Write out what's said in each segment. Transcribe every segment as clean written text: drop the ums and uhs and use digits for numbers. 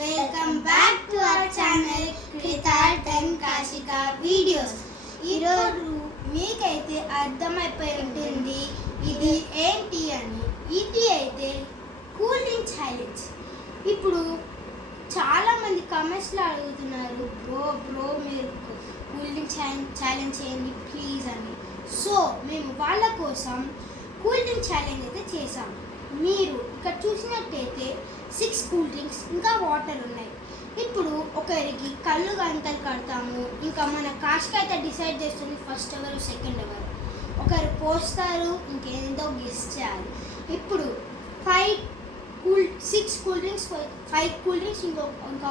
Welcome back to our channel క్రితార్ట్ and Kashika videos. ఈరోజు మీకైతే అర్థమైపోయి ఉంటుంది ఇది ఏంటి అని. ఇది అయితే కూల్ డ్రింక్ ఛాలెంజ్. ఇప్పుడు చాలామంది కమెంట్స్లో అడుగుతున్నారు, బ్రో మీరు కూల్ డ్రింక్ ఛాలెంజ్ చేయండి ప్లీజ్ అని. సో మేము వాళ్ళ కోసం కూల్ డ్రింక్ ఛాలెంజ్ అయితే చేసాం. మీరు ఇక్కడ చూసినట్టయితే 6 కూల్ డ్రింక్స్ ఇంకా వాటర్ ఉన్నాయి. ఇప్పుడు ఒకరికి కళ్ళు గంటలు కడతాము. ఇంకా మన కాష్క అయితే డిసైడ్ చేస్తుంది ఫస్ట్ ఎవరు సెకండ్ ఎవరు. ఒకరు పోస్తారు, ఇంకేందో గెస్ట్ చేయాలి. ఇప్పుడు 6 కూల్ డ్రింక్స్ 5 కూల్ డ్రింక్స్ ఇంకా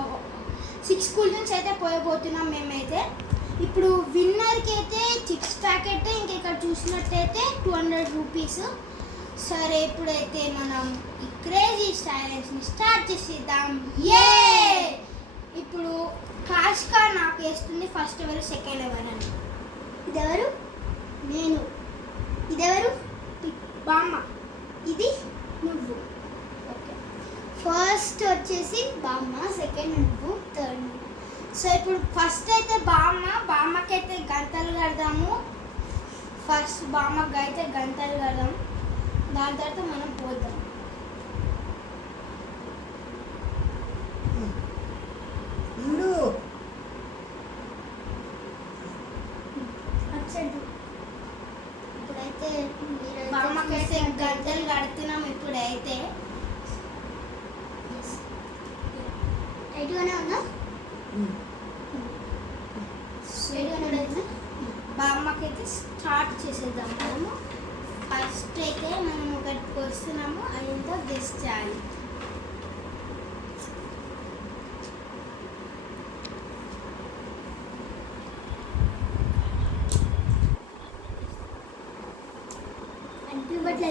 6 కూల్ డ్రింక్స్ అయితే పోయబోతున్నాం మేమైతే. ఇప్పుడు విన్నర్కి అయితే చిప్స్ ప్యాకెట్ ఇంకా ఇక్కడ చూసినట్టయితే 200 రూపీస్. సరే ఇప్పుడైతే మనం ఈ క్రేజీ ఛాలెంజ్ని స్టార్ట్ చేసేద్దాం. ఇప్పుడు కాష్కా నాకు వేస్తుంది ఫస్ట్ ఎవరు సెకండ్ ఎవరు అని. ఇదెవరు? నేను. ఇదెవరు? బామ్మ. ఇది నువ్వు. ఓకే, ఫస్ట్ వచ్చేసి బామ్మ, సెకండ్ నువ్వు, థర్డ్. సో ఇప్పుడు ఫస్ట్ అయితే బామ్మకైతే గంటలు కడదాము. ఫస్ట్ బామ్మకి అయితే గంటలు కడదాం, దాని తర్వాత మనం పోద్దాం. ఇప్పుడైతే బామ్మకైతే గంటలు కడుతున్నాం. ఇప్పుడైతే రైట్గానే ఉన్నా. బామ్మకైతే స్టార్ట్ చేసేద్దాం. మనము ఫస్ట్ అయితే మనం ఒకటి వస్తున్నాము, అదేంటో గెస్ట్ చేయాలి.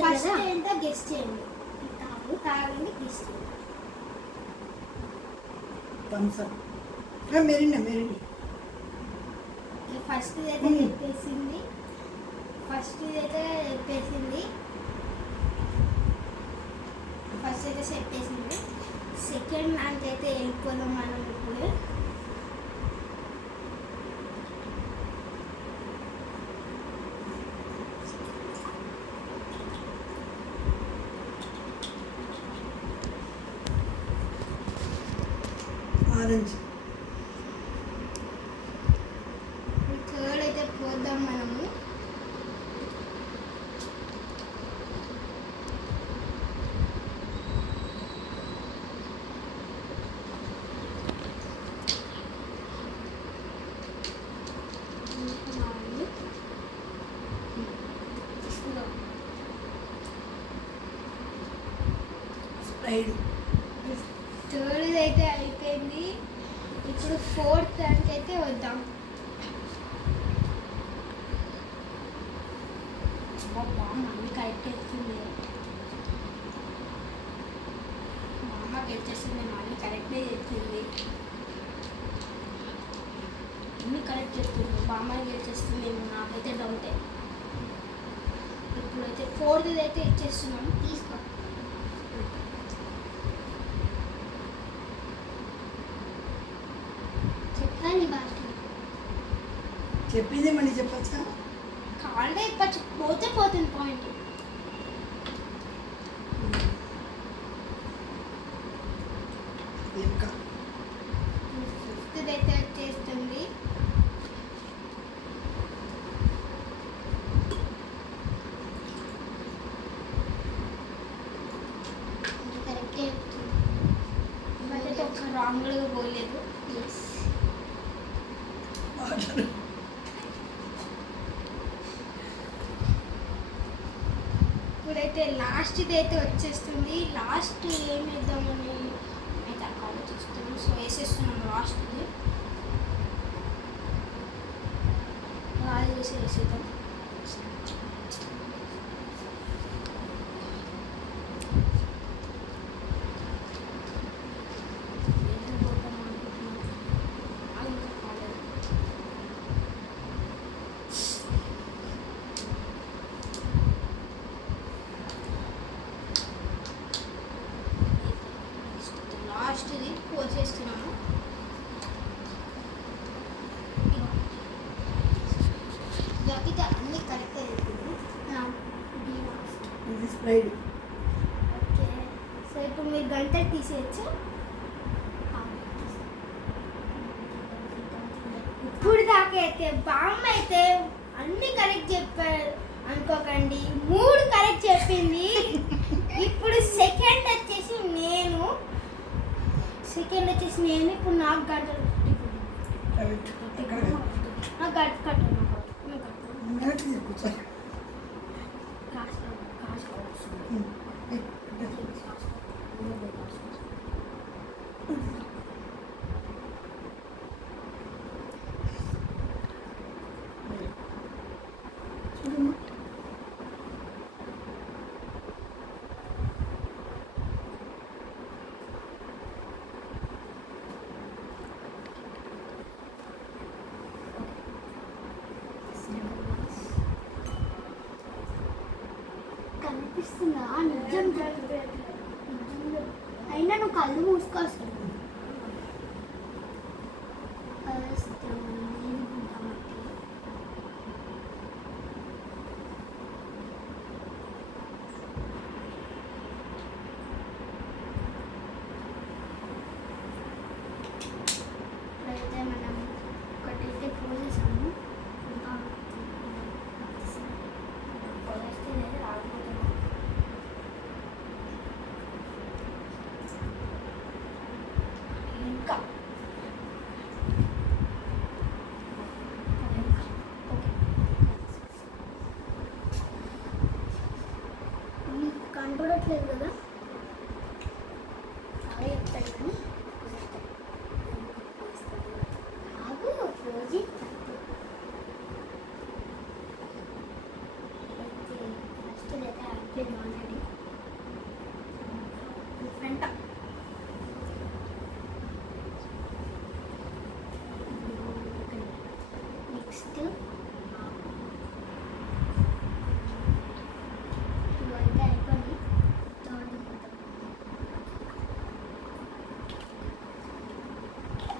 ఫస్ట్ ఏంటో గెస్ట్ చేయండి. తాగండి, గెస్ట్ చేయండి. ఫస్ట్ అయితే చెప్పేసింది. ఫస్ట్ అయితే చెప్పేసింది. సెకండ్ దానికి అయితే వెళ్ళిపోదాం మనం. ఇప్పుడు ఆరెంజ్. థర్డ్ అయితే పోద్దాం మనము. థర్డ్ అయితే అయిపోయింది. ఇప్పుడు ఫోర్త్ దానికి అయితే వద్దాం. మమ్మీ కరెక్ట్ ఎత్తుంది. మా అమ్మకి వచ్చేసింది, మమ్మీ కరెక్టే చెప్తుంది. మమ్మీ కరెక్ట్ చెప్తుంది, బామ్మకి వచ్చేస్తుంది. నాకైతే డౌటే. ఇప్పుడైతే ఫోర్త్ అయితే ఇచ్చేస్తున్నాం, తీసుకో. చెప్పింది మళ్ళీ చెప్పచ్చా? కాళ్ళే ఇప్పచ్చు, పోతే పోతుంది పాయింట్. ఫిఫ్త్ అయితే వచ్చేస్తుంది. కరెక్టే చెప్తుంది, బట్ ఒక రాంగ్గా పోలేదు. ఇప్పుడైతే లాస్ట్ది అయితే వచ్చేస్తుంది. లాస్ట్ ఏం వేద్దామని అయితే ఆలోచిస్తున్నాం. సో వేసేస్తున్నాం లాస్ట్ది. రాజు వేసేద్దాం. లాస్ట్ది పోసేసి రైట్. ఓకే, సో ఇప్పుడు మీరు గంట తీసేయచ్చు. ఇప్పుడు దాకా అయితే బామ్మ అయితే అన్ని కరెక్ట్ చెప్పారు అనుకోకండి, 3 కరెక్ట్ చెప్పింది. ఇప్పుడు సెకండ్ వచ్చేసి నేను ఇప్పుడు నాకు గంటలు కరెక్ట్. అక్కడ నాకు గంట కట్టాను. కరెక్ట్ కూర్చో. చూడమ్మా. కనిపిస్తుందా? నిజం చెప్పు. అయినా నువ్వు కళ్ళు మూసుకోవచ్చు. ఇప్పుడైతే మనం ఒకటైతే పోసేసాము. ఇంకా పోసేస్తే లేదు, రాకపోతున్నాం. ఇంకా నీకు కనపడట్లేదు కదా? అవే చెప్తాను కానీ ఆగు, రోజు ఫస్ట్ అయితే అయిపోయింది ఆల్రెడీ. వెంట నెక్స్ట్ ఇవైతే అయిపోయి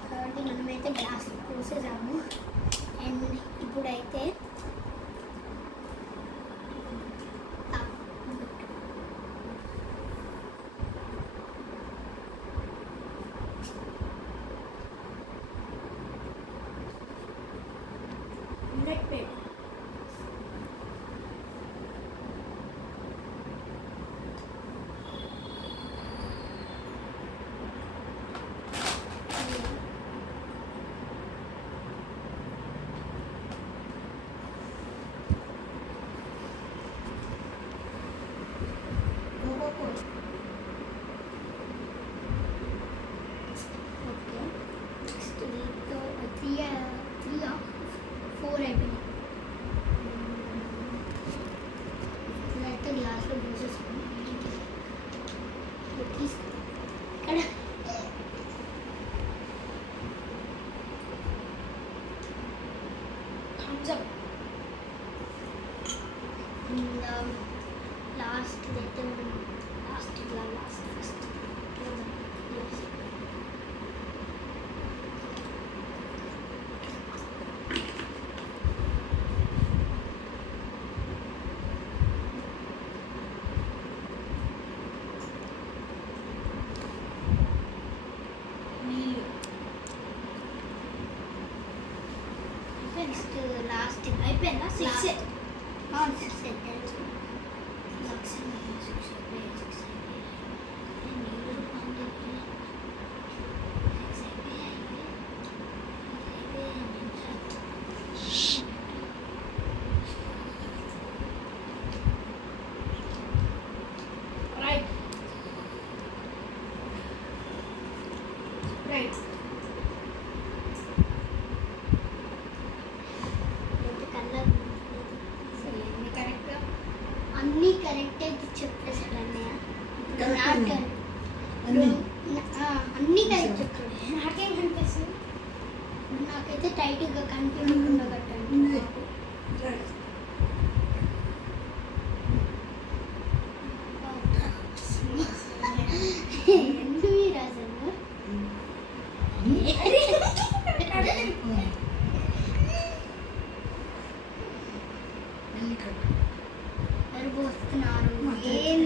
థర్డ్ మనమైతే గ్లాస్ పోసేసాము. అండ్ ఇప్పుడైతే ఓకే, నెక్స్ట్ దీంతో 4 అయిపోయింది. ఇదైతే గ్లాస్లో పోసేసుకుని ఇక్కడ థమ్స్అప్. లాస్ట్ అయితే మనం లాస్ట్ ఫస్ట్ నెక్స్ట్ లాస్ట్ అయిపోయిందా? 6 రైట్ రైట్. అన్నీ కరెక్టే చెప్పేసాడు అన్నయ్య. అన్నీ అన్నీ కరెక్ట్ చెప్పాడు. నాకేం కనిపిస్తుంది? నాకైతే టైట్గా కనిపించకుండా కట్టండి. ఎందుకు రాజన్న ఎవరు పోస్తున్నారు? ఏం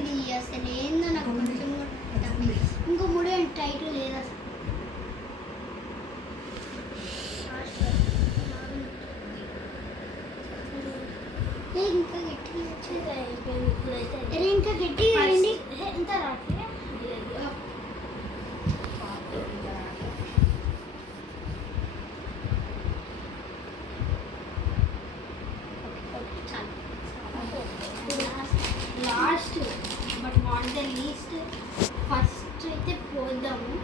ఇంత రాకే అయ్యో last but not the least first అయితే పోద్దాము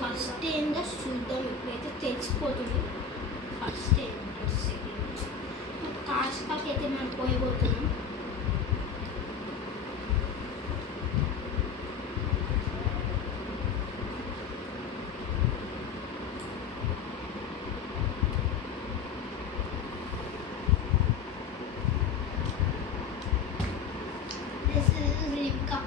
ఫస్ట్ ఏందో చూద్దాం ఇప్పుడైతే తెలిసిపోతుంది ఫస్ట్ ఏంటో సెకండ్ కాస్ట్కి అయితే మనం పోయిపోతున్నాం This is Rivka.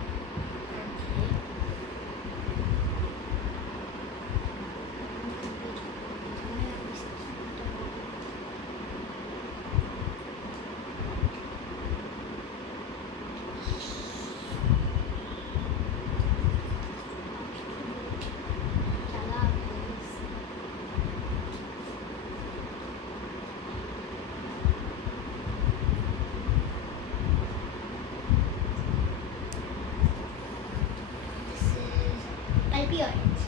Pulpy orange.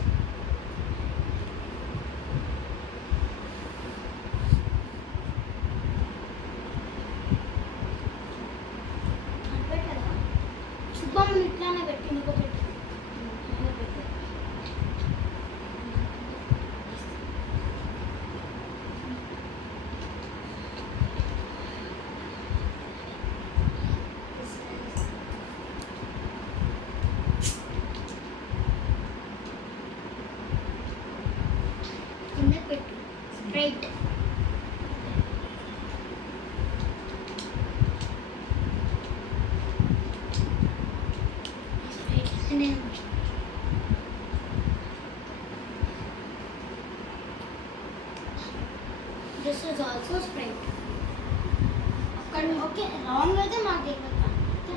పెట్టదా శుభం ఇట్లానే పెట్టి ఇంకో పెట్టు కింద పెట్టు straight this is also straight అక్కడ ఓకే రాంగ్ అయితే మాకు తెలియదు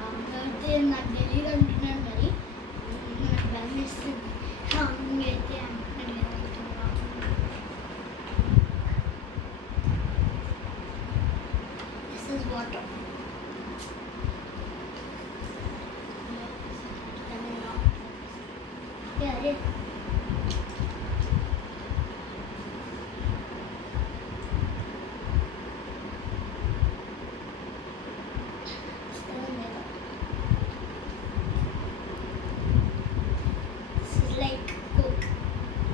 రాంగ్ అయితే నాకు తెలియదు అంటున్నాను మరి నాకు భయం వేస్తుంది రాంగ్ అయితే అంటున్నాను దిస్ ఇస్ వాటర్ అదే like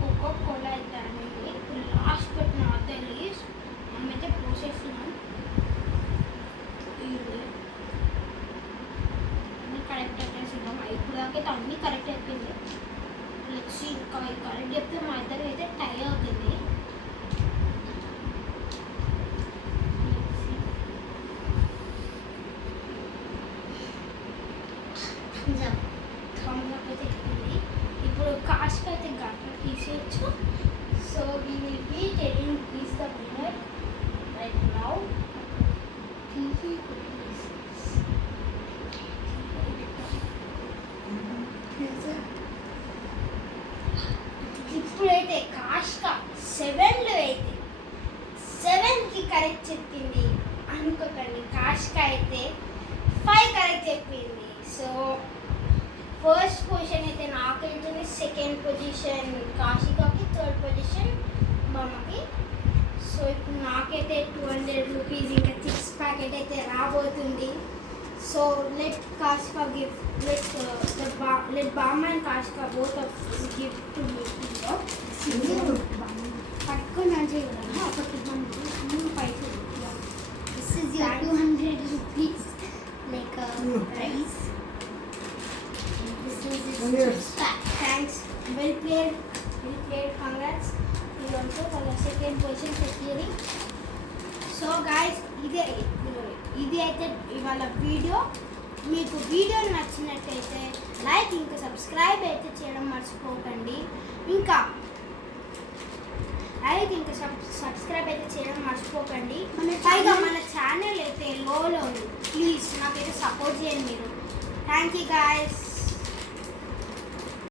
Coca-Cola అయితే అనేది ఇప్పుడు last but not the least మనమైతే పోసేస్తున్నాం అన్నీ కరెక్ట్ వచ్చేసినాం ఇప్పుడు దాకా అయితే అన్నీ కరెక్ట్ అయిపోయింది లెట్స్ ఇంకా కరెక్ట్ చెప్తే మా ఇద్దరు అయితే టై అవుతుంది థమ్స్ అప్ అయితే ఎక్కుంది ఇప్పుడు కాస్ట్ అయితే గట్ల తీసేయచ్చు so we will be telling is the winner right now ఇప్పుడైతే కాస్ట్ 7లో అయితే 7కి కరెక్ట్ చెప్పింది అనుకోకండి కాస్ట్ అయితే 5 కరెక్ట్ చెప్పింది సో ఫస్ట్ పొజిషన్ అయితే నాకు వెళ్తుంది సెకండ్ పొజిషన్ కాశికాకి థర్డ్ పొజిషన్ బొమ్మకి సో ఇప్పుడు నాకైతే 200 రూపీస్ ఇంకా 6 ప్యాకెట్ అయితే రాబోతుంది so let Kashika gift let బామ్మ and Kashika both of gift to me పట్టుకొని అంటే ఒకటి పైసలు this is your 200 rupees like price Thanks. Well played. Congrats. You also for the second position securing. So guys, ఇది అయితే ఇవాళ వీడియో మీకు వీడియో నచ్చినట్టయితే లైక్ ఇంకా సబ్స్క్రైబ్ అయితే చేయడం మర్చిపోకండి ఇంకా లైక్ ఇంకా సబ్స్క్రైబ్ అయితే చేయడం మర్చిపోకండి పైగా మన ఛానల్ అయితే లోలో ఉంది ప్లీజ్ నాకైతే సపోర్ట్ చేయండి మీరు థ్యాంక్ యూ గాయస్